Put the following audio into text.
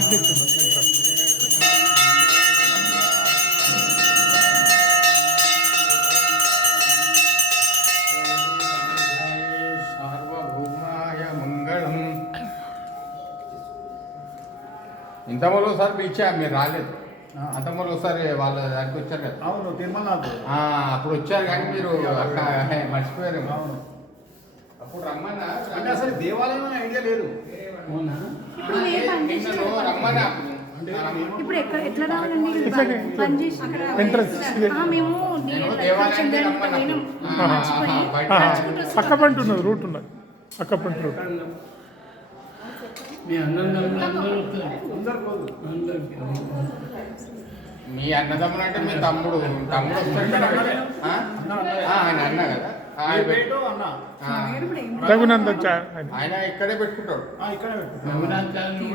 ఇది సార్వభౌమాయ మంగళం. ఇంతమూలు ఒకసారి పిలిచా, మీరు రాలేదు. అంతమూలు ఒకసారి వాళ్ళ దానికి వచ్చారు కదా. అవును, తిరుమల అప్పుడు వచ్చారు కానీ మీరు అక్కడ మర్చిపోయారు. అప్పుడు రమ్మన్నా అంటే అసలు దేవాలయం అనే ఐడియా లేదు. రమ్మన్నా ఇప్పుడు ఎట్లా రావాలండి? పక్క పంట ఉన్నది, రూట్ ఉన్నది, పక్క పంట రూట్. మీ అన్నదమ్ముడు అంటే మీ తమ్ముడు వస్తాడు. ఆయన అన్న కదా, రఘునందన్ ఆయన ఇక్కడే పెట్టుకుంటాడు. ఇక్కడే